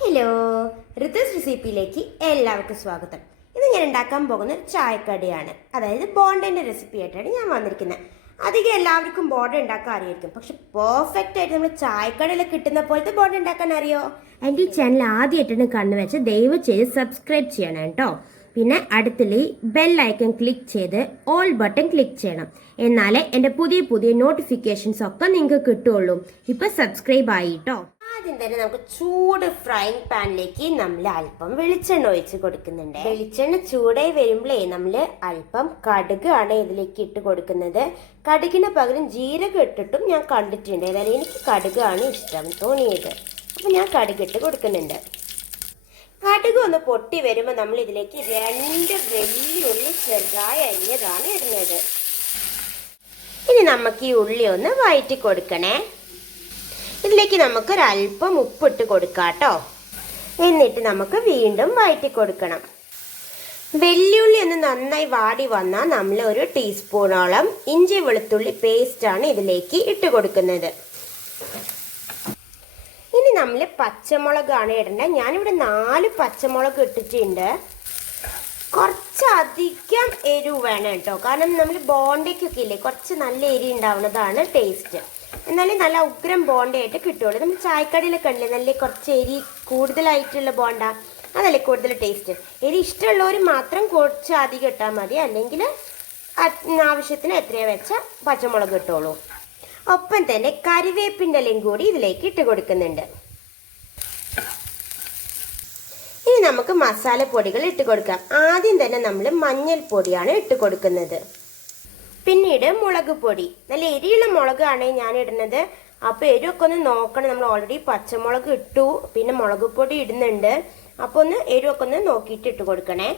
Hello, Ritu's റെസിപ്പിയിലേക്ക് എല്ലാവർക്കും സ്വാഗതം. ഇത് ഞാൻ ഉണ്ടാക്കാൻ പോകുന്ന ചായക്കടയാണ്. അതായത് ബോണ്ടൻ്റെ റെസിപ്പി ആയിട്ടാണ് ഞാൻ വന്നിരിക്കുന്നത്. അധികം എല്ലാവർക്കും ബോണ്ട ഉണ്ടാക്കാൻ അറിയായിരിക്കും, പക്ഷെ പെർഫെക്റ്റ് ആയിട്ട് നമ്മൾ ചായക്കടയിൽ കിട്ടുന്ന പോലത്തെ ബോണ്ട ഉണ്ടാക്കാൻ അറിയോ? എൻ്റെ ഈ ചാനൽ ആദ്യമായിട്ടാണ് കണ്ടുവെച്ച് ദയവ് ചെയ്ത് സബ്സ്ക്രൈബ് ചെയ്യണം കേട്ടോ. പിന്നെ അടുത്തുള്ള ബെൽ ഐക്കൺ ക്ലിക്ക് ചെയ്ത് ഓൾ ബട്ടൺ ക്ലിക്ക് ചെയ്യണം. എന്നാലേ എൻ്റെ പുതിയ പുതിയ നോട്ടിഫിക്കേഷൻസ് ഒക്കെ നിങ്ങൾക്ക് കിട്ടുള്ളൂ. ഇപ്പം സബ്സ്ക്രൈബ് ആയി കേട്ടോ. ആദ്യം തന്നെ നമുക്ക് ചൂട് ഫ്രൈങ് പാനിലേക്ക് നമ്മൾ അല്പം വെളിച്ചെണ്ണ ഒഴിച്ച് കൊടുക്കുന്നുണ്ട്. വെളിച്ചെണ്ണ ചൂടായി വരുമ്പോഴേ നമ്മൾ അല്പം കടുക് ആണ് ഇതിലേക്ക് ഇട്ട് കൊടുക്കുന്നത്. കടുകിന് പകരം ജീരകം ഇട്ടിട്ടും ഞാൻ കണ്ടിട്ടുണ്ട്. ഏതായാലും എനിക്ക് കടുകാണ് ഇഷ്ടം തോന്നിയത്, അപ്പം ഞാൻ കടുക് ഇട്ട് കൊടുക്കുന്നുണ്ട്. കടുക് ഒന്ന് പൊട്ടി വരുമ്പോൾ നമ്മൾ ഇതിലേക്ക് 2 വെള്ളിയുള്ളി ചെറുതായി അരിഞ്ഞതാണ് ഇടുന്നത്. ഇനി നമുക്ക് ഈ ഉള്ളി ഒന്ന് വഴറ്റി കൊടുക്കണേ. ഇതിലേക്ക് നമുക്കൊരല്പം ഉപ്പിട്ട് കൊടുക്കാം കേട്ടോ. എന്നിട്ട് നമുക്ക് വീണ്ടും വഴറ്റി കൊടുക്കണം. വെള്ളിയുള്ളി ഒന്ന് നന്നായി വാടി വന്നാൽ നമ്മൾ 1 ടീസ്പൂണോളം ഇഞ്ചി വെളുത്തുള്ളി പേസ്റ്റാണ് ഇതിലേക്ക് ഇട്ട് കൊടുക്കുന്നത്. ഇനി നമ്മൾ പച്ചമുളകാണ് ഇടേണ്ടത്. ഞാനിവിടെ 4 പച്ചമുളക് ഇട്ടിട്ടുണ്ട്. കുറച്ചധികം എരിവ് വേണം കേട്ടോ, കാരണം നമ്മൾ ബോണ്ടയ്ക്കൊക്കെ ഇല്ലേ കുറച്ച് നല്ല എരി ഉണ്ടാവുന്നതാണ് ടേസ്റ്റ്. എന്നാലും നല്ല ഉഗ്രം ബോണ്ടയായിട്ട് കിട്ടുള്ളൂ. നമ്മൾ ചായക്കടയിലൊക്കെ ഉണ്ടല്ലേ നല്ല കുറച്ച് എരി കൂടുതലായിട്ടുള്ള ബോണ്ട, അതല്ലേ കൂടുതൽ ടേസ്റ്റ്. എരി ഇഷ്ടമുള്ളവർ മാത്രം കുറച്ച് അധികം ഇട്ടാൽ മതി, അല്ലെങ്കിൽ ആവശ്യത്തിന് എത്രയാണ് വെച്ചാൽ പച്ചമുളക് ഇട്ടോളൂ. ഒപ്പം തന്നെ കറിവേപ്പിൻ്റെ ഇലയും കൂടി ഇതിലേക്ക് ഇട്ട് കൊടുക്കുന്നുണ്ട്. ഇനി നമുക്ക് മസാലപ്പൊടികൾ ഇട്ട് കൊടുക്കാം. ആദ്യം തന്നെ നമ്മൾ മഞ്ഞൾപ്പൊടിയാണ് ഇട്ട് കൊടുക്കുന്നത്. പിന്നീട് മുളക് പൊടി, നല്ല എരിയുള്ള മുളകാണ് ഞാൻ ഇടുന്നത്. അപ്പോൾ എരിവൊക്കെ ഒന്ന് നോക്കണം. നമ്മൾ ഓൾറെഡി പച്ചമുളക് ഇട്ടു, പിന്നെ മുളക് പൊടി ഇടുന്നുണ്ട്. അപ്പോൾ ഒന്ന് എരിവൊക്കെ ഒന്ന് നോക്കിയിട്ട് ഇട്ട് കൊടുക്കണേ.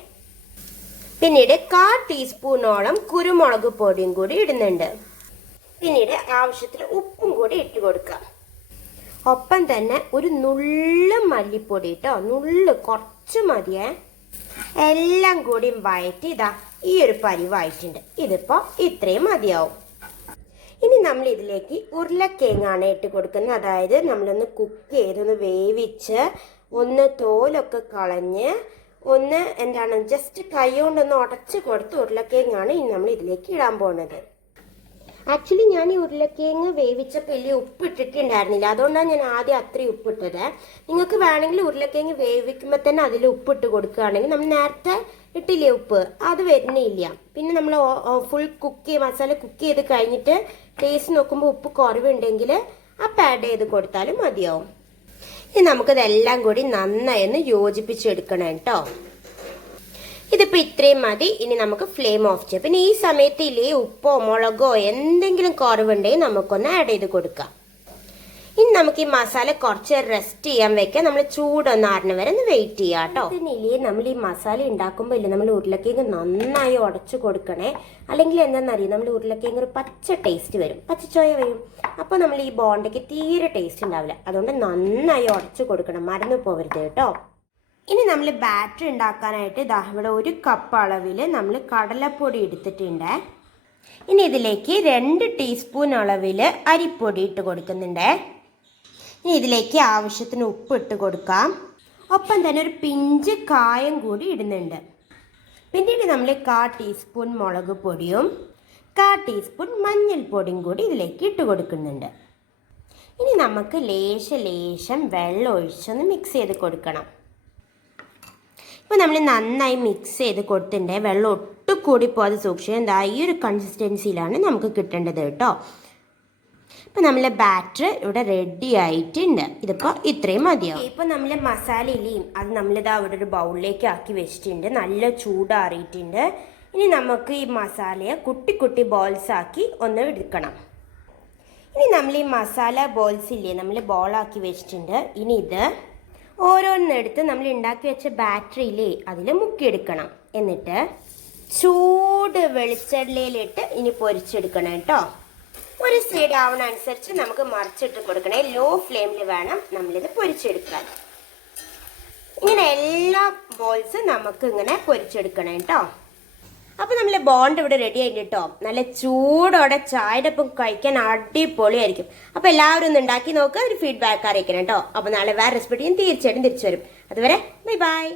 പിന്നീട് 1/4 ടീസ്പൂണോളം കുരുമുളക് പൊടിയും കൂടി ഇടുന്നുണ്ട്. പിന്നീട് ആവശ്യത്തിന് ഉപ്പും കൂടി ഇട്ട് കൊടുക്കാം. ഒപ്പം തന്നെ ഒരു നുള്ള് മല്ലിപ്പൊടി കേട്ടോ, നുള്ള് കുറച്ച് മതിയേ. എല്ലാം കൂടി വഴറ്റി ഇതാ ഈ ഒരു പരിവായിട്ടുണ്ട്. ഇതിപ്പോൾ ഇത്രയും മതിയാവും. ഇനി നമ്മൾ ഇതിലേക്ക് ഉരുളക്കിഴങ്ങാണ് ഇട്ട് കൊടുക്കുന്നത്. അതായത് നമ്മളൊന്ന് കുക്ക് ചെയ്തൊന്ന് വേവിച്ച് ഒന്ന് തോലൊക്കെ കളഞ്ഞ് ഒന്ന് ജസ്റ്റ് കൈ കൊണ്ടൊന്ന് ഉടച്ച് കൊടുത്ത് ഉരുളക്കിഴങ്ങാണ് ഇനി നമ്മൾ ഇതിലേക്ക് ഇടാൻ പോകുന്നത്. ആക്ച്വലി ഞാൻ ഈ ഉരുളക്കിഴങ്ങ് വേവിച്ചപ്പോൾ വലിയ ഉപ്പ് ഇട്ടിട്ടുണ്ടായിരുന്നില്ല, അതുകൊണ്ടാണ് ഞാൻ ആദ്യം അത്രയും ഉപ്പിട്ടത്. നിങ്ങൾക്ക് വേണമെങ്കിൽ ഉരുളക്കിഴങ്ങ് വേവിക്കുമ്പോൾ തന്നെ അതിൽ ഉപ്പിട്ട് കൊടുക്കുകയാണെങ്കിൽ, നമ്മൾ നേരത്തെ ഇട്ടില്ലേ ഉപ്പ്, അത് വരുന്നില്ല. പിന്നെ നമ്മൾ ഫുൾ മസാല കുക്ക് ചെയ്ത് കഴിഞ്ഞിട്ട് ടേസ്റ്റ് നോക്കുമ്പോൾ ഉപ്പ് കുറവുണ്ടെങ്കിൽ അപ്പം ആഡ് ചെയ്ത് കൊടുത്താലും മതിയാവും. ഇനി നമുക്കിതെല്ലാം കൂടി നന്നായി ഒന്ന് യോജിപ്പിച്ചെടുക്കണം കേട്ടോ. ഇതിപ്പോൾ ഇത്രയും മതി. ഇനി നമുക്ക് ഫ്ലെയിം ഓഫ് ചെയ്യാം. പിന്നെ ഈ സമയത്ത് ഇല്ലേ ഉപ്പോ മുളകോ എന്തെങ്കിലും കുറവുണ്ടെങ്കിൽ നമുക്കൊന്ന് ആഡ് ചെയ്ത് കൊടുക്കാം. ഇനി നമുക്ക് ഈ മസാല കുറച്ച് റെസ്റ്റ് ചെയ്യാൻ വെക്കാം. നമ്മൾ ചൂടൊന്നാറിന് വരെ ഒന്ന് വെയിറ്റ് ചെയ്യാം കേട്ടോ. ഇതിനില്ലേ നമ്മൾ ഈ മസാല ഉണ്ടാക്കുമ്പോൾ ഇല്ലേ നമ്മൾ ഉരുളക്കിഴങ്ങ് നന്നായി ഉടച്ചു കൊടുക്കണേ. അല്ലെങ്കിൽ എന്താണെന്നറിയാം, നമ്മൾ ഉരുളക്കിഴങ്ങ് ഒരു പച്ച ടേസ്റ്റ് വരും, പച്ചച്ചോയ വരും. അപ്പോൾ നമ്മൾ ഈ ബോണ്ടയ്ക്ക് തീരെ ടേസ്റ്റ് ഉണ്ടാവില്ല. അതുകൊണ്ട് നന്നായി ഉടച്ചു കൊടുക്കണം, മറന്നു പോകരുത് കേട്ടോ. ഇനി നമ്മൾ ബാറ്റർ ഉണ്ടാക്കാനായിട്ട് ഇതാ ഇവിടെ 1 കപ്പ് അളവിൽ നമ്മൾ കടലപ്പൊടി എടുത്തിട്ടുണ്ട്. ഇനി ഇതിലേക്ക് 2 ടീസ്പൂൺ അളവിൽ അരിപ്പൊടി ഇട്ട് കൊടുക്കുന്നുണ്ട്. ഇനി ഇതിലേക്ക് ആവശ്യത്തിന് ഉപ്പ് ഇട്ട് കൊടുക്കാം. ഒപ്പം തന്നെ ഒരു പിഞ്ച് കായം കൂടി ഇടുന്നുണ്ട്. പിന്നീട് നമ്മൾ 1/4 ടീസ്പൂൺ മുളക് പൊടിയും 1/4 ടീസ്പൂൺ മഞ്ഞൾപ്പൊടിയും കൂടി ഇതിലേക്ക് ഇട്ട് കൊടുക്കുന്നുണ്ട്. ഇനി നമുക്ക് ലേശം വെള്ളം ഒഴിച്ചൊന്ന് മിക്സ് ചെയ്ത് കൊടുക്കണം. ഇപ്പോൾ നമ്മൾ നന്നായി മിക്സ് ചെയ്ത് കൊടുത്തിട്ടുണ്ട്. വെള്ളം ഒട്ടും കൂടി പോകാതെ സൂക്ഷിക്കുക. എന്താ ഈ ഒരു കൺസിസ്റ്റൻസിയിലാണ് നമുക്ക് കിട്ടേണ്ടത് കേട്ടോ. ഇപ്പോൾ നമ്മളെ ബാറ്റർ ഇവിടെ റെഡി ആയിട്ടുണ്ട്. ഇതിപ്പോൾ ഇത്രയും മതിയാവും. ഇപ്പോൾ നമ്മൾ മസാലയിലേയും അത് നമ്മളിതാ അവിടെ ഒരു ബൗളിലേക്ക് ആക്കി വെച്ചിട്ടുണ്ട്. നല്ല ചൂടാറിയിട്ടുണ്ട്. ഇനി നമുക്ക് ഈ മസാലയെ കുട്ടി ബോൾസ് ആക്കി ഒന്ന് എടുക്കണം. ഇനി നമ്മൾ ഈ മസാല ബോൾസ് ഇല്ലേ നമ്മൾ ബോളാക്കി വെച്ചിട്ടുണ്ട്. ഇനി ഇത് ഓരോന്നെടുത്ത് നമ്മൾ ഉണ്ടാക്കി വെച്ച ബാറ്ററിയിലേ അതിൽ മുക്കിയെടുക്കണം. എന്നിട്ട് ചൂട് വെളിച്ചെണ്ണയിലിട്ട് ഇനി പൊരിച്ചെടുക്കണം കേട്ടോ. ഒരു സൈഡ് ആവണ അനുസരിച്ച് നമുക്ക് മറിച്ചിട്ട് കൊടുക്കണേ. ലോ ഫ്ലെയിമിൽ വേണം നമ്മളിത് പൊരിച്ചെടുക്കാൻ. ഇങ്ങനെ എല്ലാ ബോൾസും നമുക്ക് ഇങ്ങനെ പൊരിച്ചെടുക്കണം കേട്ടോ. അപ്പോൾ നമ്മളെ ബോണ്ട് ഇവിടെ റെഡി ആയിട്ട് കേട്ടോ. നല്ല ചൂടോടെ ചായയുടെ ഒപ്പം കഴിക്കാൻ അടിപൊളിയായിരിക്കും. അപ്പോൾ എല്ലാവരും ഒന്ന് ഉണ്ടാക്കി നോക്കുക, ഒരു ഫീഡ്ബാക്ക് അറിയിക്കണം കേട്ടോ. അപ്പോൾ നാളെ വേറെ റെസിപ്പി തീർച്ചയായിട്ടും തിരിച്ചു വരും. അതുവരെ ബൈ ബൈ.